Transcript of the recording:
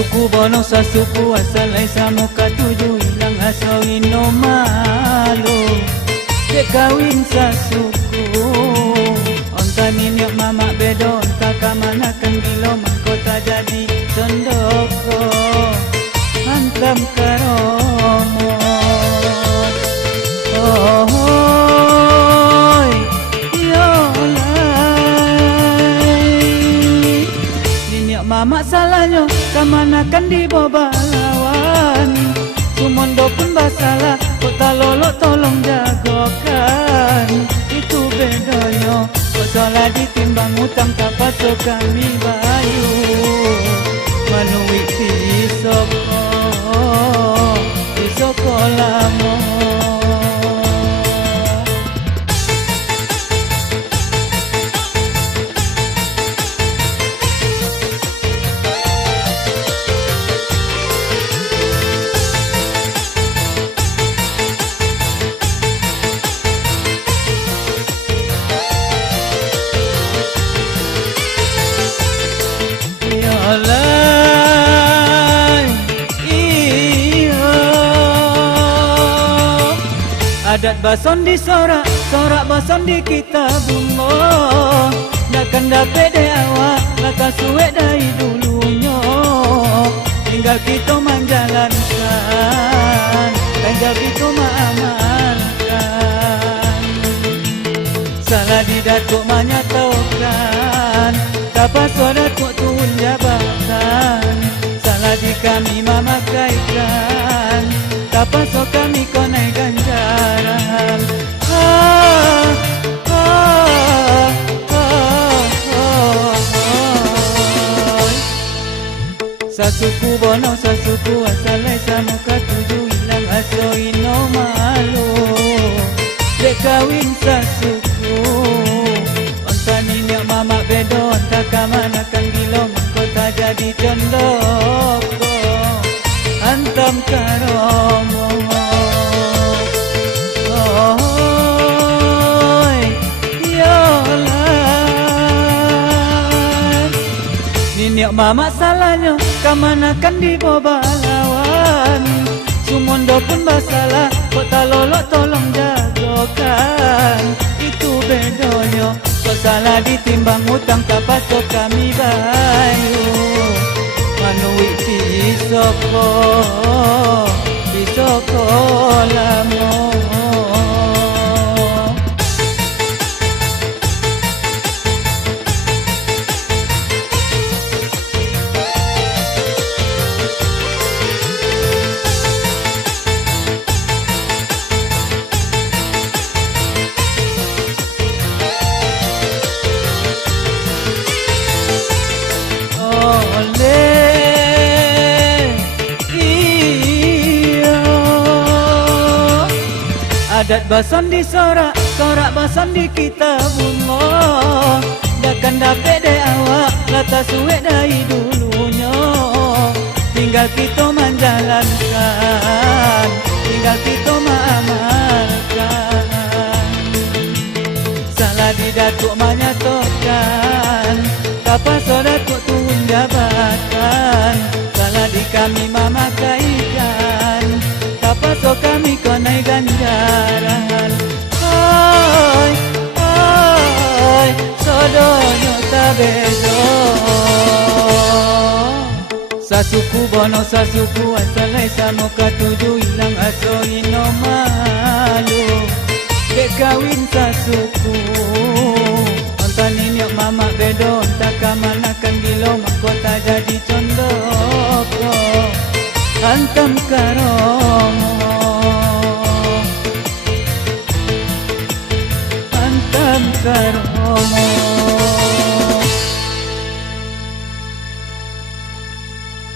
Sasuku bono sasuku asalai samo katuju ilang aso ino malu dek kawin sasuku onta ninyak mama bedo onta kamanakan gilo mahkota jadi condoko hantam karomo oh yolai ninyak mama salahnya kamanakan di balawan sumondo pun basalah kota lolo tolong jagokan itu bedoyo kok salah ditimbang utang tak pasok kami bayu manui pisoko lamo adat bason di sorak, sorak bason di kita bungo. Nakkan dapat de awak, laka suwek dari dulunya. Tinggal kita menjalankan, tinggal kita mengamalkan. Salah di datuk menyatakan, tapa sodat kok turun jabatan. Salah di kami memakaikan, tapa so kami konai ganjaran. Sasuku bono sasuku asalai samo katuju ilang aso ino malu dek kawin sasuku onta ninyak mama bedo onta kamanakan gilo mahkota jadi condoko hantam karomo ninyak mama salahnya kamanakan di balawan sumondo pun basalah kota lolo tolong jagokan itu bedoyo kok salah ditimbang utang tak pasok kami bayu manui pisoko lamo. Adat bason di sorak, sorak bason di kita bungo. Dakkan dapat de awak, lata suwek dari dulunya. Tinggal kita menjalankan, tinggal kita mengamalkan. Salah di datuk menyatakan, tapa sodat kok turun jabatan. Salah di kami memakaikan, tapa so kami konai ganjaran. Ay, ay, sodonyo tabedo. Sasuku bono sasuku asalai samo katuju ilang aso ino malu dek kawin sasuku onta ninyak mama bedo onta kamanakan gilo mahkota jadi condoko hantam karomo hantam karomo.